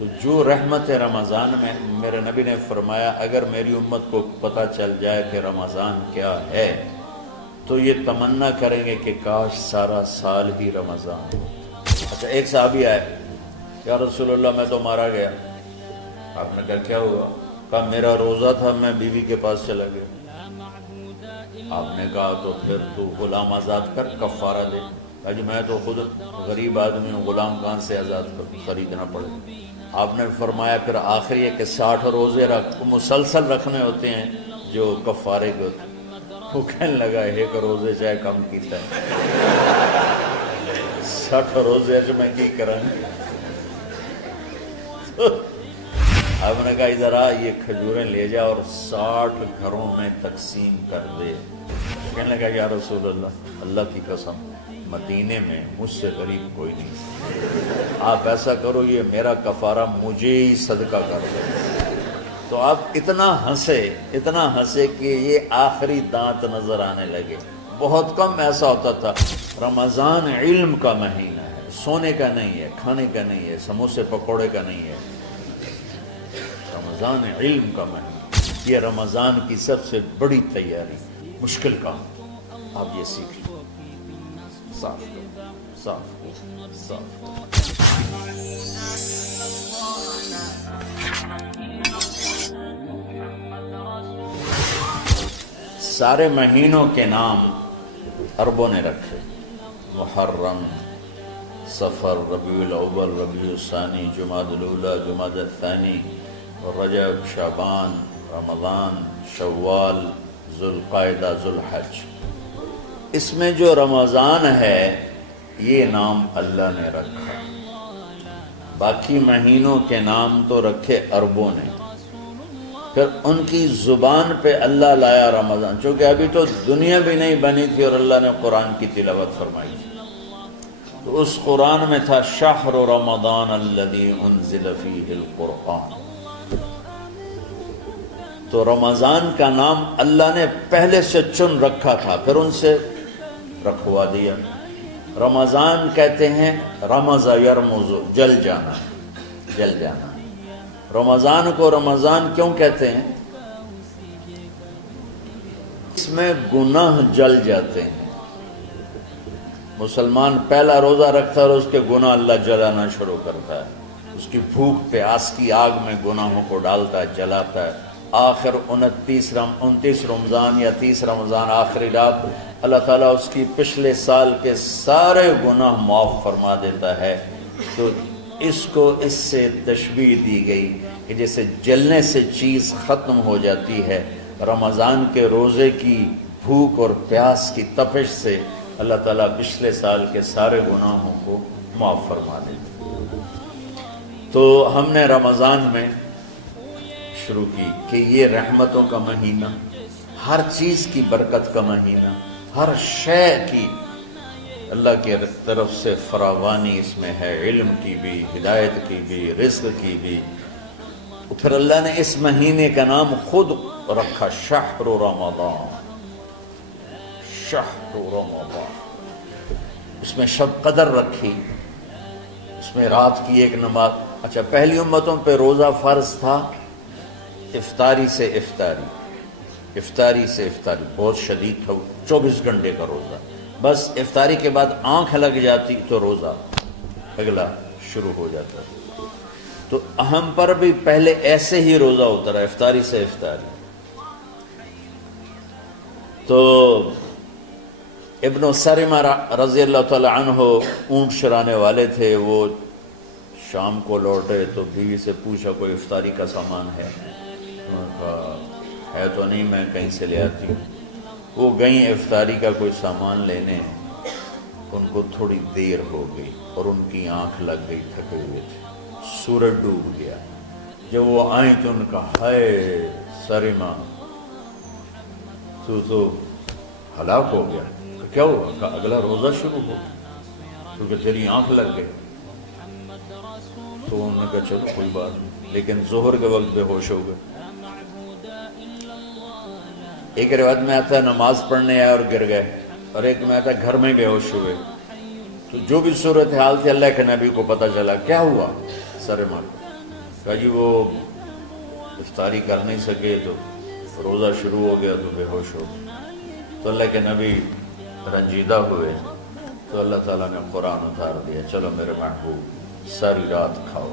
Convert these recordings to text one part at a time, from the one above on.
تو جو رحمت رمضان میں میرے نبی نے فرمایا اگر میری امت کو پتہ چل جائے کہ رمضان کیا ہے تو یہ تمنا کریں گے کہ کاش سارا سال ہی رمضان ہو۔ اچھا ایک صحابی آئے، یا رسول اللہ میں تو مارا گیا۔ آپ نے کہا کیا ہوا؟ کہا میرا روزہ تھا، میں بیوی کے پاس چلا گیا۔ آپ نے کہا تو پھر تو غلام آزاد کر، کفارہ دے۔ کہا جی میں تو خود غریب آدمی ہوں، غلام کہاں سے آزاد خریدنا پڑے؟ آپ نے فرمایا پھر آخری ہے کہ 60 روزے مسلسل رکھنے ہوتے ہیں جو کفارے کے ہوتے ہیں۔ وہ کہنے لگا ایک روزے چاہے کم کیتا ہے 60 روزے جو میں کی کریں۔ آپ نے کہا ادھر آ، یہ کھجوریں لے جا اور 60 گھروں میں تقسیم کر دے۔ کہنے لگا یا رسول اللہ، اللہ کی قسم مدینے میں مجھ سے غریب کوئی نہیں، آپ ایسا کرو یہ میرا کفارہ مجھے ہی صدقہ کر دو۔ تو آپ اتنا ہنسے کہ یہ آخری دانت نظر آنے لگے۔ بہت کم ایسا ہوتا تھا۔ رمضان علم کا مہینہ ہے، سونے کا نہیں ہے، کھانے کا نہیں ہے، سموسے پکوڑے کا نہیں ہے، رمضان علم کا مہینہ۔ یہ رمضان کی سب سے بڑی تیاری، مشکل کام آپ یہ سیکھ لیں۔ صاف کرو، صاف کرو، صاف کرو۔ سارے مہینوں کے نام عربوں نے رکھے، محرم، صفر، ربیع الاول، ربیع الثانی، جمادی الاولی، جمادی الثانی، رجب، شعبان، رمضان، شوال، ذوالقعدہ، ذوالحج۔ اس میں جو رمضان ہے یہ نام اللہ نے رکھا، باقی مہینوں کے نام تو رکھے عربوں نے۔ پھر ان کی زبان پہ اللہ لایا رمضان، چونکہ ابھی تو دنیا بھی نہیں بنی تھی اور اللہ نے قرآن کی تلاوت فرمائی تھی، تو اس قرآن میں تھا شہر رمضان الذی انزل فیہ القرآن۔ تو رمضان کا نام اللہ نے پہلے سے چن رکھا تھا، پھر ان سے رکھوا دیا۔ رمضان کہتے ہیں رمض یرمز، جل جانا، جل جانا۔ رمضان کو رمضان کیوں کہتے ہیں؟ اس میں گناہ جل جاتے ہیں۔ مسلمان پہلا روزہ رکھتا ہے اور اس کے گناہ اللہ جلانا شروع کرتا ہے، اس کی بھوک پہ آس کی آگ میں گناہوں کو ڈالتا ہے، جلاتا ہے۔ آخر 29 رمضان یا 30 رمضان آخری رات اللہ تعالیٰ اس کی پچھلے سال کے سارے گناہ معاف فرما دیتا ہے۔ تو اس کو اس سے تشبیہ دی گئی کہ جیسے جلنے سے چیز ختم ہو جاتی ہے، رمضان کے روزے کی بھوک اور پیاس کی تپش سے اللہ تعالیٰ پچھلے سال کے سارے گناہوں کو معاف فرما دیتا ہے۔ تو ہم نے رمضان میں شروع کی کہ یہ رحمتوں کا مہینہ، ہر چیز کی برکت کا مہینہ، ہر شے کی اللہ کی طرف سے فراوانی اس میں ہے، علم کی بھی، ہدایت کی بھی، رزق کی بھی۔ پھر اللہ نے اس مہینے کا نام خود رکھا شہر رمضان، شہر رمضان۔ اس میں شب قدر رکھی، اس میں رات کی ایک نماز۔ اچھا پہلی امتوں پہ روزہ فرض تھا افطاری سے افطاری، افطاری سے افطاری، بہت شدید تھا، 24 گھنٹے کا روزہ۔ بس افطاری کے بعد آنکھ لگ جاتی تو روزہ اگلا شروع ہو جاتا۔ تو ہم پر بھی پہلے ایسے ہی روزہ ہوتا رہا، افطاری سے افطاری۔ تو ابن سرمہ رضی اللہ تعالی عنہ اونٹ چرانے والے تھے، وہ شام کو لوٹے تو بیوی سے پوچھا کوئی افطاری کا سامان ہے؟ انہوں نے کہا ہے تو نہیں، میں کہیں سے لے آتی ہوں۔ وہ گئیں افطاری کا کوئی سامان لینے، ان کو تھوڑی دیر ہو گئی اور ان کی آنکھ لگ گئی، تھکے ہوئے تھے، سورج ڈوب گیا۔ جب وہ آئیں تو ان کا ہائے سرمہ تو ہلاک ہو گیا۔ کیا ہوا؟ کہا اگلا روزہ شروع ہو کیونکہ تیری آنکھ لگ گئی۔ تو انہوں نے کہا چلو کوئی بات نہیں، لیکن ظہر کے وقت بے ہوش ہو گئے۔ ایک روایت میں آتا ہے نماز پڑھنے آئے اور گر گئے، اور ایک میں آتا ہے گھر میں بے ہوش ہوئے۔ تو جو بھی صورتحال تھی اللہ کے نبی کو پتہ چلا۔ کیا ہوا؟ سرمہ کو کہا جی وہ افطاری کر نہیں سکے تو روزہ شروع ہو گیا تو بے ہوش ہو گئے۔ تو اللہ کے نبی رنجیدہ ہوئے تو اللہ تعالیٰ نے قرآن اتار دیا، چلو میرے محبوب ساری رات کھاؤ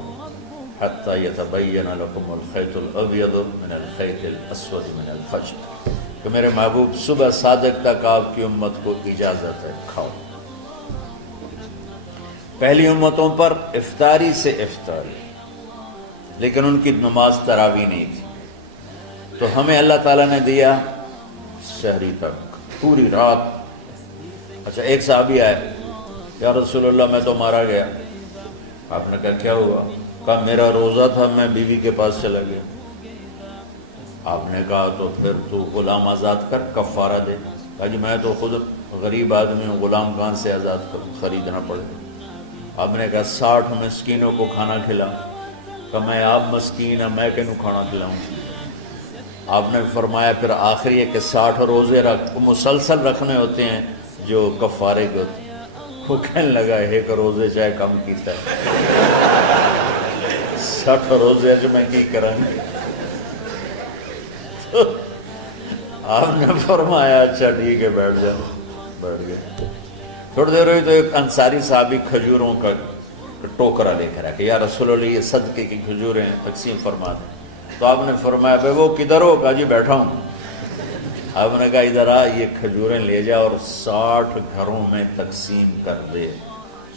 حتی یتبین لکم الخیط الابیض من الخیط الاسود من الفجر، کہ میرے محبوب صبح صادق تک آپ کی امت کو اجازت ہے کھاؤ۔ پہلی امتوں پر افطاری سے افطاری، لیکن ان کی نماز تراویح نہیں تھی، تو ہمیں اللہ تعالیٰ نے دیا سحری تک پوری رات۔ اچھا ایک صحابی آئے، یا رسول اللہ میں تو مارا گیا۔ آپ نے کہا کیا ہوا؟ کہا میرا روزہ تھا، میں بیوی کے پاس چلا گیا۔ آپ نے کہا تو پھر تو غلام آزاد کر، کفارہ دے۔ کہا جی میں تو خود غریب آدمی ہوں، غلام کہاں سے آزاد خریدنا پڑے؟ آپ نے کہا 60 مسکینوں کو کھانا کھلا۔ کہ میں آپ مسکین ہیں، میں کینوں کھانا کھلاؤں؟ آپ نے فرمایا پھر آخری ہے کہ 60 روزے مسلسل رکھنے ہوتے ہیں جو کفارے کے ہوتے ہیں۔ وہ کہنے لگا ایک روزے چاہے کم کیتا ہے 60 روزے جو میں کی کروں گی۔ آپ نے فرمایا اچھا ٹھیک ہے بیٹھ جاؤ، بیٹھ گئے۔ تھوڑی دیر ہوئی تو ایک انصاری صحابی کھجوروں کا ٹوکرا لے کر آیا کہ یا رسول اللہ یہ صدقے کی کھجوریں تقسیم فرما دیں۔ تو آپ نے فرمایا بھائی وہ کدھر ہو؟ کہا جی بیٹھا ہوں۔ آپ نے کہا ادھر آ، یہ کھجوریں لے جا اور 60 گھروں میں تقسیم کر دے۔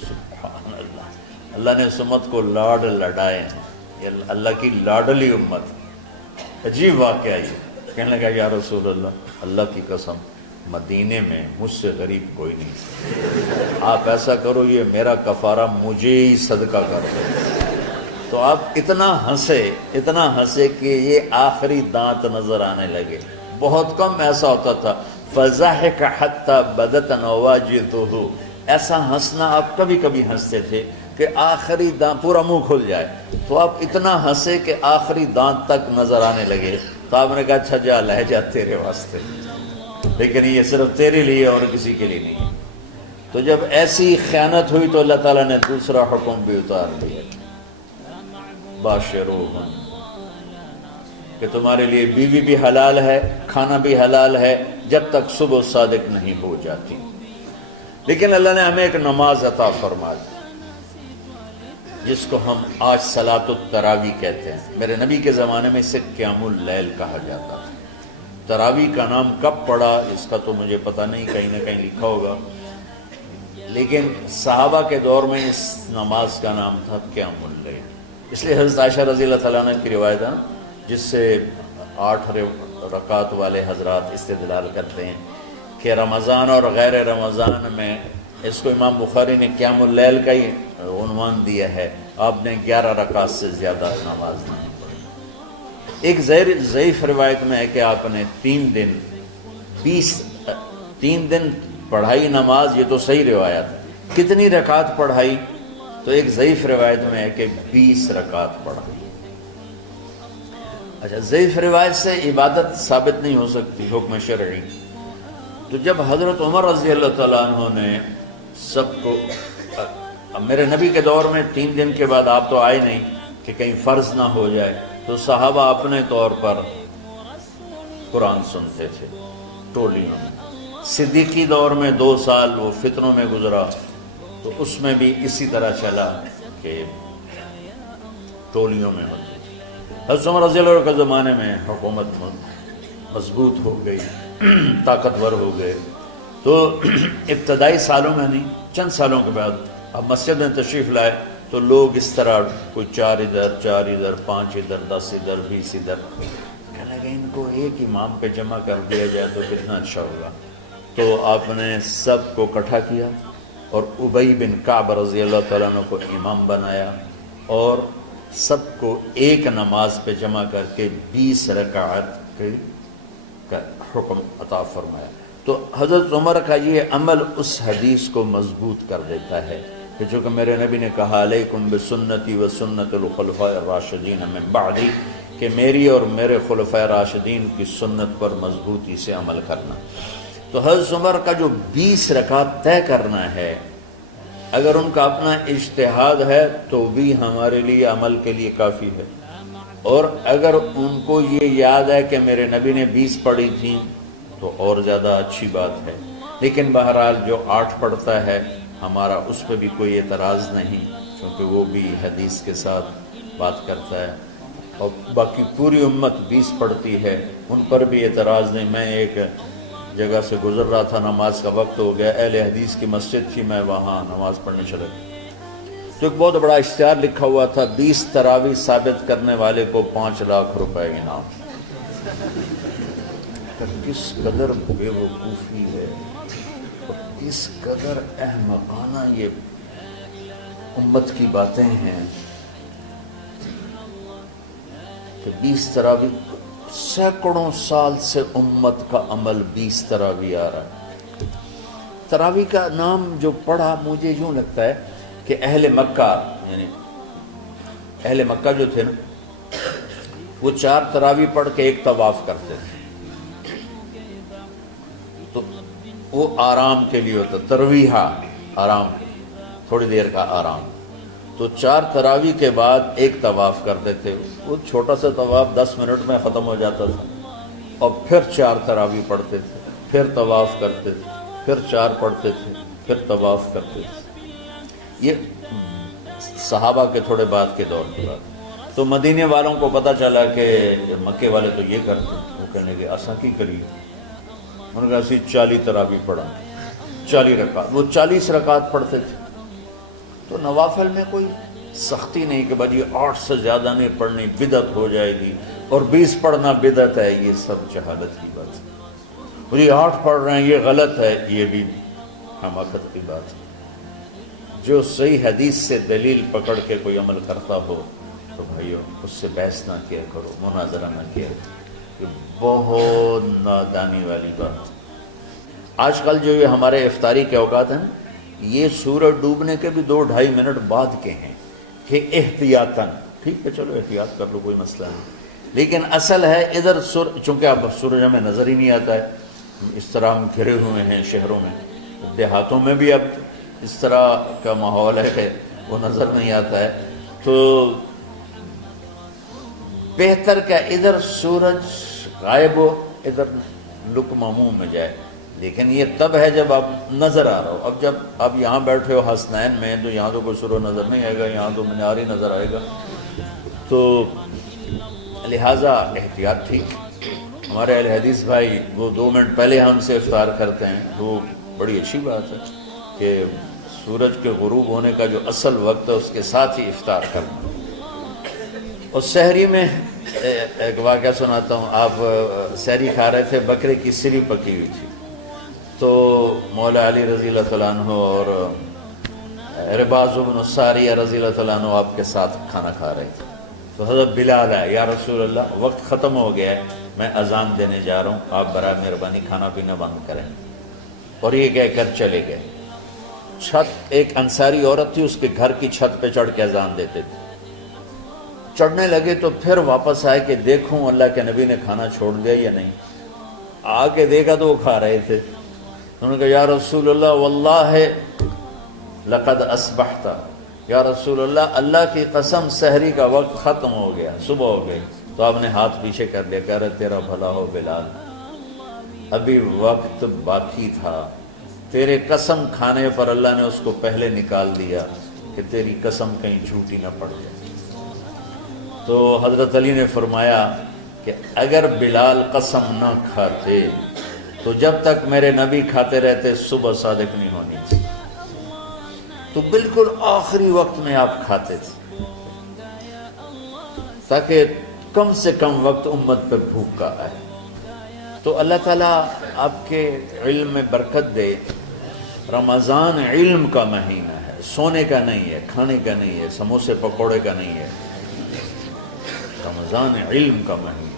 سبحان اللہ، اللہ نے اس امت کو لاڈ لڈائے ہیں، یہ اللہ کی لاڈلی امت۔ عجیب واقعہ یہ، کہنے لگا یا رسول اللہ، اللہ کی قسم مدینے میں مجھ سے غریب کوئی نہیں، آپ ایسا کرو یہ میرا کفارہ مجھے ہی صدقہ کر دو۔ تو آپ اتنا ہنسے کہ یہ آخری دانت نظر آنے لگے۔ بہت کم ایسا ہوتا تھا فَضَحِكَ حَتَّى بَدَتْ نَوَاجِذُهُ، ایسا ہنسنا آپ کبھی کبھی ہنستے تھے کہ آخری دانت پورا منہ کھل جائے، تو آپ اتنا ہنسے کہ آخری دانت تک نظر آنے لگے۔ تو آپ نے کہا اچھا جا لہ جا تیرے واسطے، لیکن یہ صرف تیرے لیے اور کسی کے لیے نہیں۔ تو جب ایسی خیانت ہوئی تو اللہ تعالیٰ نے دوسرا حکم بھی اتار دیا، باشروہن، کہ تمہارے لیے بیوی بھی حلال ہے، کھانا بھی حلال ہے جب تک صبح صادق نہیں ہو جاتی۔ لیکن اللہ نے ہمیں ایک نماز عطا فرما دی جس کو ہم آج صلاۃ التراویح کہتے ہیں۔ میرے نبی کے زمانے میں اسے قیام اللیل کہا جاتا تھا۔ تراویح کا نام کب پڑا اس کا تو مجھے پتہ نہیں، کہیں نہ کہیں لکھا ہوگا، لیکن صحابہ کے دور میں اس نماز کا نام تھا قیام اللیل۔ اس لیے حضرت عائشہ رضی اللہ تعالیٰ عنہ کی روایت ہے جس سے 8 رکعت والے حضرات استدلال کرتے ہیں کہ رمضان اور غیر رمضان میں اس کو امام بخاری نے قیام اللیل کا ہی عنوان دیا ہے، آپ نے 11 رکعت سے زیادہ نماز نہیں پڑھی۔ ایک ضعیف روایت میں ہے کہ آپ نے 3 دن پڑھائی نماز، یہ تو صحیح روایت ہے۔ کتنی رکعت پڑھائی؟ تو ایک ضعیف روایت میں ہے کہ 20 رکعت پڑھائی۔ اچھا ضعیف روایت سے عبادت ثابت نہیں ہو سکتی حکم شرعی۔ تو جب حضرت عمر رضی اللہ تعالیٰ عنہ نے سب کو، میرے نبی کے دور میں 3 دن کے بعد آپ تو آئے نہیں کہ کہیں فرض نہ ہو جائے، تو صحابہ اپنے طور پر قرآن سنتے تھے ٹولیوں میں۔ صدیقی دور میں 2 سال وہ فتنوں میں گزرا، تو اس میں بھی اسی طرح چلا کہ ٹولیوں میں ہوتی۔ حضرت عمر رضی اللہ عنہ کے زمانے میں حکومت مضبوط ہو گئی، طاقتور ہو گئے، تو ابتدائی سالوں میں نہیں، چند سالوں کے بعد اب مسجد میں تشریف لائے تو لوگ اس طرح کوئی 4 ادھر 4 ادھر 5 ادھر 10 ادھر 20 ادھر، کہنے لگے ان کو ایک امام پہ جمع کر دیا جائے تو کتنا اچھا ہوگا۔ تو آپ نے سب کو اکٹھا کیا اور ابی بن کعب رضی اللہ تعالیٰ عنہ کو امام بنایا اور سب کو ایک نماز پہ جمع کر کے 20 رکعت کا حکم عطا فرمایا۔ تو حضرت عمر کا یہ عمل اس حدیث کو مضبوط کر دیتا ہے کہ چونکہ میرے نبی نے کہا علیکم بسنتی و سنت الخلفاء الراشدین من بعدی، کہ میری اور میرے خلفاء راشدین کی سنت پر مضبوطی سے عمل کرنا۔ تو حضرت عمر کا جو 20 رکعت طے کرنا ہے، اگر ان کا اپنا اجتہاد ہے تو بھی ہمارے لیے عمل کے لیے کافی ہے۔ اور اگر ان کو یہ یاد ہے کہ میرے نبی نے 20 پڑھی تھیں تو اور زیادہ اچھی بات ہے، لیکن بہرحال جو 8 پڑھتا ہے ہمارا اس پہ بھی کوئی اعتراض نہیں، کیونکہ وہ بھی حدیث کے ساتھ بات کرتا ہے، اور باقی پوری امت 20 پڑھتی ہے، ان پر بھی اعتراض نہیں۔ میں ایک جگہ سے گزر رہا تھا، نماز کا وقت ہو گیا، اہل حدیث کی مسجد تھی، میں وہاں نماز پڑھنے چلا گیا تو ایک بہت بڑا اشتہار لکھا ہوا تھا، 20 تراویح ثابت کرنے والے کو 5 لاکھ روپے انعام۔ کس قدر بے وقوفی ہے اور کس قدر احمقانہ یہ امت کی باتیں ہیں کہ 20 تراویح، سینکڑوں سال سے امت کا عمل 20 تراویح آ رہا ہے۔ تراویح کا نام جو پڑھا مجھے یوں لگتا ہے کہ اہل مکہ، یعنی اہل مکہ جو تھے نا، وہ 4 تراویح پڑھ کے ایک طواف کرتے تھے، تو وہ آرام کے لیے ہوتا، ترویحہ آرام، تھوڑی دیر کا آرام، تو 4 تراویح کے بعد ایک طواف کرتے تھے، وہ چھوٹا سا طواف 10 منٹ میں ختم ہو جاتا تھا، اور پھر 4 تراویح پڑھتے تھے، پھر طواف کرتے تھے، پھر 4 پڑھتے تھے، پھر طواف کرتے تھے۔ یہ صحابہ کے تھوڑے بعد کے دور کی بات۔ تو مدینے والوں کو پتہ چلا کہ مکے والے تو یہ کرتے ہیں، وہ کہنے لگے اساں کی کریے، انہوں نے کہا اسی 40 تراویح پڑھا، 40 رکعت، وہ 40 رکعت پڑھتے تھے۔ تو نوافل میں کوئی سختی نہیں کہ بھائی 8 سے زیادہ نہیں پڑھنی، بدعت ہو جائے گی، اور 20 پڑھنا بدعت ہے، یہ سب جہالت کی بات ہے۔ اور یہ 8 پڑھ رہے ہیں یہ غلط ہے، یہ بھی حماقت کی بات ہے۔ جو صحیح حدیث سے دلیل پکڑ کے کوئی عمل کرتا ہو تو بھائیو اس سے بحث نہ کیا کرو، مناظرہ نہ کیا کرو، یہ بہت نادانی والی بات۔ آج کل جو یہ ہمارے افطاری کے اوقات ہیں، یہ سورج ڈوبنے کے بھی 2-2.5 منٹ بعد کے ہیں کہ احتیاطاً، ٹھیک ہے چلو احتیاط کر لو، کوئی مسئلہ نہیں، لیکن اصل ہے ادھر چونکہ اب سورج ہمیں نظر ہی نہیں آتا ہے، اس طرح ہم گھرے ہوئے ہیں شہروں میں، دیہاتوں میں بھی اب اس طرح کا ماحول ہے کہ وہ نظر نہیں آتا ہے، تو بہتر کہ ادھر سورج غائب ہو، ادھر لقمہ منہ میں جائے، لیکن یہ تب ہے جب آپ نظر آ رہا ہو۔ اب جب آپ یہاں بیٹھے ہو حسنین میں تو یہاں تو کوئی سورج نظر نہیں آئے گا، یہاں تو مینار ہی نظر آئے گا، تو لہٰذا احتیاط ٹھیک۔ ہمارے اہل حدیث بھائی وہ 2 منٹ پہلے ہم سے افطار کرتے ہیں، وہ بڑی اچھی بات ہے کہ سورج کے غروب ہونے کا جو اصل وقت ہے اس کے ساتھ ہی افطار کرنا۔ اور سحری میں ایک واقعہ سناتا ہوں، آپ سحری کھا رہے تھے، بکرے کی سری پکی ہوئی تھی، تو مولا علی رضی اللہ تعالیٰ عنہ اور رباز بن ساریہ رضی اللہ تعالیٰ عنہ آپ کے ساتھ کھانا کھا رہے تھے، تو حضرت بلال ہے، یا رسول اللہ وقت ختم ہو گیا ہے، میں اذان دینے جا رہا ہوں، آپ برائے مہربانی کھانا پینا بند کریں، اور یہ کہہ کر چلے گئے۔ چھت، ایک انصاری عورت تھی، اس کے گھر کی چھت پہ چڑھ کے اذان دیتے تھے، چڑھنے لگے تو پھر واپس آئے کہ دیکھوں اللہ کے نبی نے کھانا چھوڑ دیا یا نہیں، آ کے دیکھا تو وہ کھا رہے تھے، انہوں نے کہا یا رسول اللہ واللہ لقد اصبحت، یا رسول اللہ اللہ کی قسم سحری کا وقت ختم ہو گیا، صبح ہو گئی، تو آپ نے ہاتھ پیچھے کر لیا، کہہ رہے تیرا بھلا ہو بلال، ابھی وقت باقی تھا، تیرے قسم کھانے پر اللہ نے اس کو پہلے نکال دیا کہ تیری قسم کہیں جھوٹی نہ پڑ جائے۔ تو حضرت علی نے فرمایا کہ اگر بلال قسم نہ کھاتے تو جب تک میرے نبی کھاتے رہتے صبح صادق نہیں ہونی تھی، تو بالکل آخری وقت میں آپ کھاتے تھے تاکہ کم سے کم وقت امت پہ بھوک کا آئے۔ تو اللہ تعالیٰ آپ کے علم میں برکت دے۔ رمضان علم کا مہینہ ہے، سونے کا نہیں ہے، کھانے کا نہیں ہے، سموسے پکوڑے کا نہیں ہے، رمضان علم کا مہینہ۔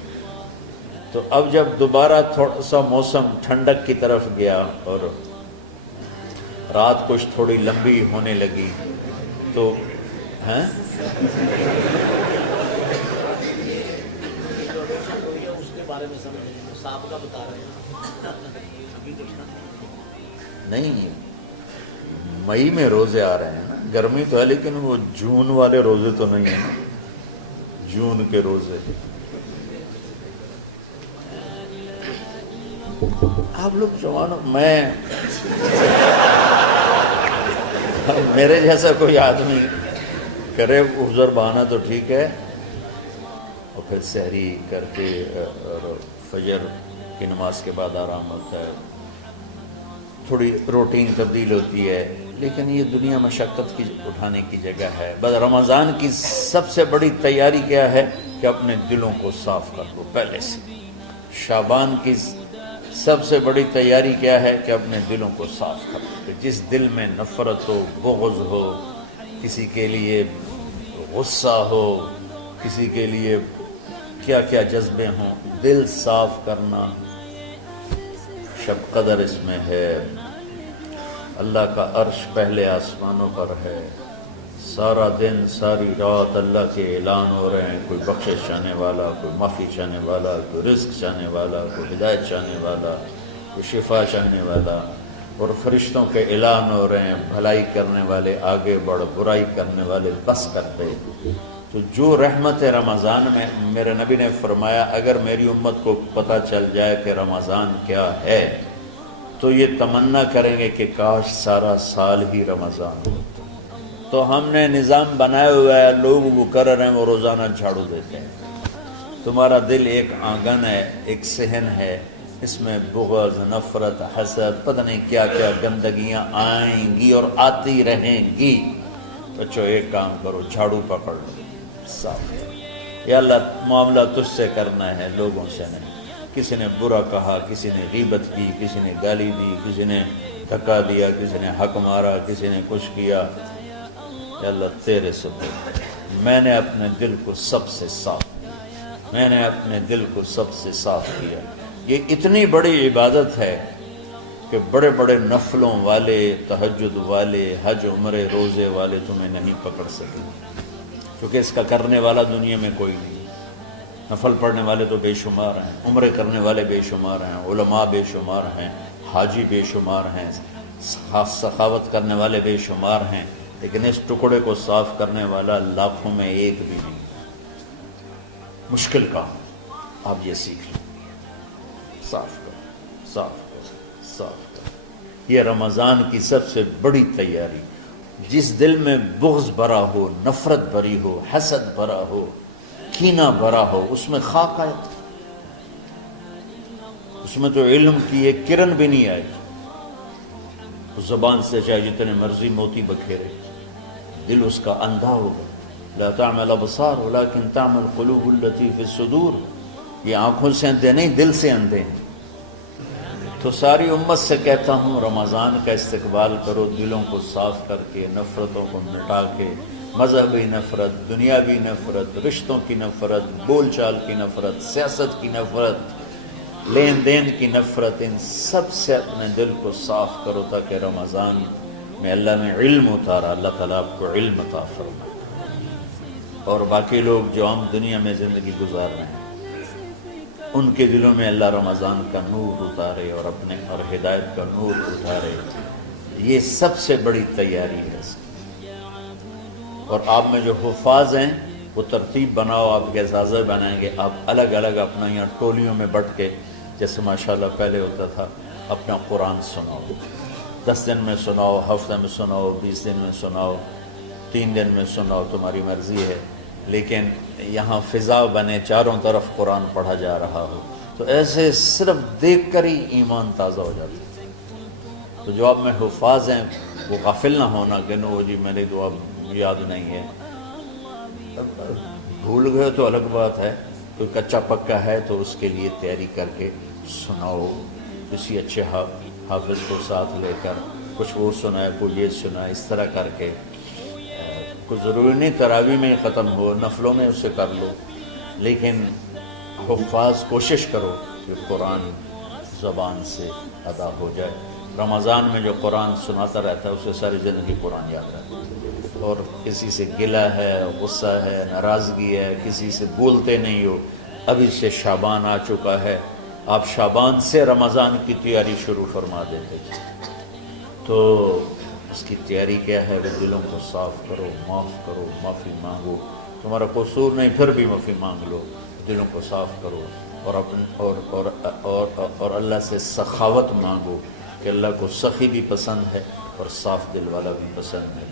تو اب جب دوبارہ تھوڑا سا موسم ٹھنڈک کی طرف گیا اور رات کچھ تھوڑی لمبی ہونے لگی تو نہیں، مئی میں روزے آ رہے ہیں نا، گرمی تو ہے لیکن وہ جون والے روزے تو نہیں ہیں نا، جون کے روزے. آپ لوگ جوانوں، میں میرے جیسا کوئی آدمی کرے عذر بہانا تو ٹھیک ہے، اور پھر سحری کر کے اور فجر کی نماز کے بعد آرام ہوتا ہے، تھوڑی روٹین تبدیل ہوتی ہے، لیکن یہ دنیا مشقت کی اٹھانے کی جگہ ہے. بس رمضان کی سب سے بڑی تیاری کیا ہے کہ اپنے دلوں کو صاف کر لو پہلے سے. شعبان کی سب سے بڑی تیاری کیا ہے کہ اپنے دلوں کو صاف کر لو. کہ جس دل میں نفرت ہو، بغض ہو، کسی کے لیے غصہ ہو، کسی کے لیے کیا کیا جذبے ہوں، دل صاف کرنا. شب قدر اس میں ہے، اللہ کا عرش پہلے آسمانوں پر ہے، سارا دن ساری رات اللہ کے اعلان ہو رہے ہیں. کوئی بخشش چاہنے والا، کوئی معافی چاہنے والا، کوئی رزق چاہنے والا، کوئی ہدایت چاہنے والا، کوئی شفا چاہنے والا. اور فرشتوں کے اعلان ہو رہے ہیں، بھلائی کرنے والے آگے بڑھ، برائی کرنے والے بس کر دے. تو جو رحمت رمضان میں، میرے نبی نے فرمایا اگر میری امت کو پتہ چل جائے کہ رمضان کیا ہے تو یہ تمنا کریں گے کہ کاش سارا سال ہی رمضان ہو. تو ہم نے نظام بنایا ہوا ہے، لوگ وہ کر رہے ہیں، وہ روزانہ جھاڑو دیتے ہیں. تمہارا دل ایک آنگن ہے، ایک صحن ہے، اس میں بغض، نفرت، حسد، پتہ نہیں کیا کیا گندگیاں آئیں گی اور آتی رہیں گی. بچوں ایک کام کرو، جھاڑو پکڑ لو، صاف. یا اللہ معاملہ تجھ سے کرنا ہے، لوگوں سے نہیں. کسی نے برا کہا، کسی نے غیبت کی، کسی نے گالی دی، کسی نے دھکا دیا، کسی نے حق مارا، کسی نے کچھ کیا. یا اللہ تیرے سبب میں نے اپنے دل کو سب سے صاف کیا، میں نے اپنے دل کو سب سے صاف کیا. یہ اتنی بڑی عبادت ہے کہ بڑے بڑے نفلوں والے، تہجد والے، حج عمرے روزے والے تمہیں نہیں پکڑ سکے، کیونکہ اس کا کرنے والا دنیا میں کوئی نہیں. نفل پڑھنے والے تو بے شمار ہیں، عمرے کرنے والے بے شمار ہیں، علماء بے شمار ہیں، حاجی بے شمار ہیں، سخاوت کرنے والے بے شمار ہیں، لیکن اس ٹکڑے کو صاف کرنے والا لاکھوں میں ایک بھی نہیں. مشکل کام، آپ یہ سیکھ لیں. صاف کرو، صاف کرو، صاف کرو. یہ رمضان کی سب سے بڑی تیاری. جس دل میں بغض بھرا ہو، نفرت بھری ہو، حسد بھرا ہو، کینہ بھرا ہو، اس میں خاک آئے، اس میں تو علم کی ایک کرن بھی نہیں آئے. اس زبان سے چاہے جتنے مرضی موتی بکھیرے، دل اس کا اندھا ہوگا. لا تعمل ابصار ولكن تعمل قلوب التي في الصدور. یہ آنکھوں سے اندھے نہیں، دل سے اندھے ہیں. تو ساری امت سے کہتا ہوں رمضان کا استقبال کرو، دلوں کو صاف کر کے، نفرتوں کو مٹا کے. مذہبی نفرت، دنیاوی نفرت، رشتوں کی نفرت، بول چال کی نفرت، سیاست کی نفرت، لین دین کی نفرت، ان سب سے اپنے دل کو صاف کرو تاکہ رمضان میں اللہ نے علم اتارا، اللہ تعالیٰ آپ کو علم عطا فرمائے. اور باقی لوگ جو عام دنیا میں زندگی گزار رہے ہیں ان کے دلوں میں اللہ رمضان کا نور اتارے اور اپنے اور ہدایت کا نور اتارے. یہ سب سے بڑی تیاری ہے اس کی. اور آپ میں جو حفاظ ہیں وہ ترتیب بناؤ، آپ کے اعزازے بنائیں گے. آپ الگ الگ اپنا یہاں ٹولیوں میں بٹ کے، جیسے ماشاءاللہ پہلے ہوتا تھا، اپنا قرآن سناؤ. 10 دن میں سناؤ، ہفتہ میں سناؤ، 20 دن میں سناؤ، 3 دن میں سناؤ، تمہاری مرضی ہے. لیکن یہاں فضا بنے، چاروں طرف قرآن پڑھا جا رہا ہو، تو ایسے صرف دیکھ کر ہی ایمان تازہ ہو جاتا ہے. تو جو آپ میں حفاظ ہیں وہ غافل نہ ہونا کہ نو جی میری دعا یاد نہیں ہے. بھول گئے تو الگ بات ہے، کوئی کچا پکا ہے تو اس کے لیے تیاری کر کے سناؤ. کسی اچھے حافظ کو ساتھ لے کر، کچھ وہ سنائے، کوئی یہ سنائے، اس طرح کر کے. کوئی ضروری نہیں تراویح میں ختم ہو، نفلوں میں اسے کر لو، لیکن حفاظ کوشش کرو کہ قرآن زبان سے ادا ہو جائے. رمضان میں جو قرآن سناتا رہتا ہے اسے ساری زندگی قرآن یاد رہتا ہے. اور کسی سے گلہ ہے، غصہ ہے، ناراضگی ہے، کسی سے بولتے نہیں ہو. ابھی سے شعبان آ چکا ہے، آپ شعبان سے رمضان کی تیاری شروع فرما دیتے تھے. تو اس کی تیاری کیا ہے؟ وہ دلوں کو صاف کرو، معاف کرو، معافی مانگو. تمہارا قصور نہیں پھر بھی معافی مانگ لو، دلوں کو صاف کرو اور اللہ سے سخاوت مانگو کہ اللہ کو سخی بھی پسند ہے اور صاف دل والا بھی پسند ہے۔